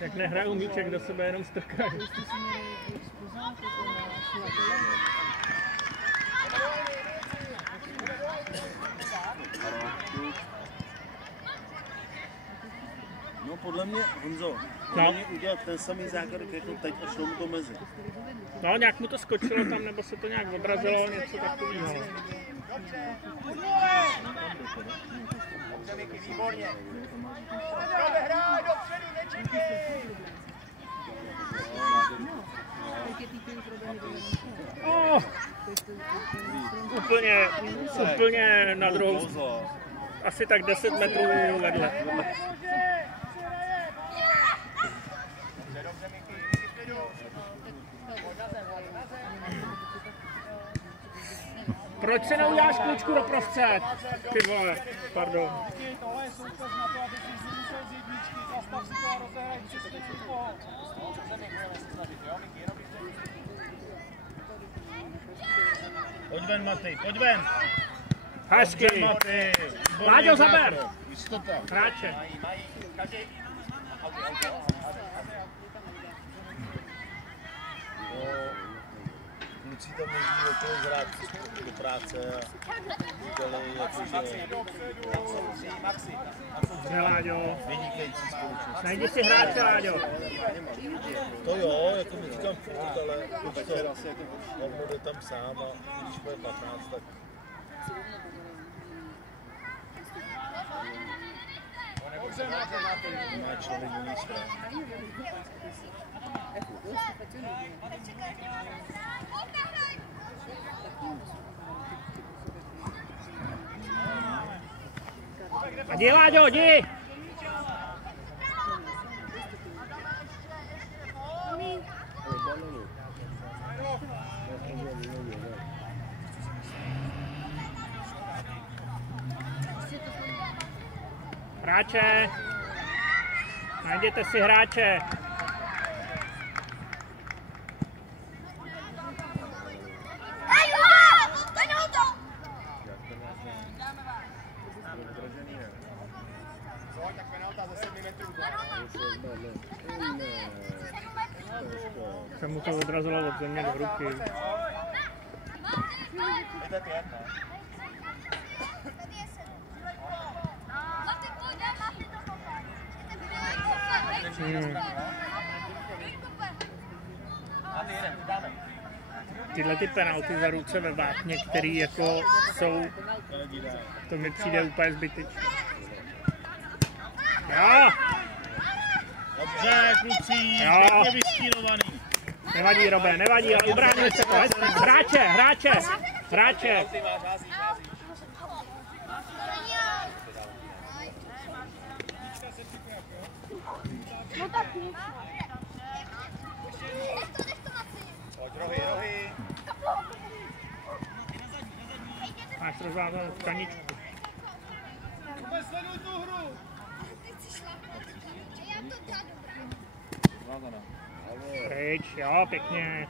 Jak nehrajou míček do sebe, jenom strkají. No podle mě, Honzo, podle mě udělat ten samý zákrok jako teď a šlo mu to mezi. No, nějak mu to skočilo tam, nebo se to nějak odrazilo, něco takového. Výborně. Hraj dopředu, nečekej. Úplně na druhou. Asi tak 10 metrů vedle. Proč se neuděláš klučku doprostřed? Ty vole, pardon. Tohle je soupeř na to, aby si musel z jedničky, zastav si to a rozehraj přesně někoho. Pojď ven, Matej, pojď ven! Hezky! Láďo, zaber! Hráče. Kluci tam jezdí okolo hrát do práce a udělali jakože... Ne, Láďo. Vynikající společnost. Najdi si hráče, Láďo. To jo, jako mi říkám furt, ale už to on bude tam sám a když bude 15, tak... Má člověk jiný strach. Jdi, Láďo, jdi! Hráče! Najděte si hráče! Se mu to odrazilo od země do ruky. Tyhle ty penalty za ruce ve vápně, které jako jsou, to mi přijde úplně zbytečné. Jo! Dobře, kluci, pěkně vystínovaný. Nevadí, Robe, nevadí, ale ubránili se to. Hráče, hráče, hráče. No tak nic. Pojď, rohy. Máš rozvázanou tkaničku. Sleduj tu hru. Pryč, jo, pěkně.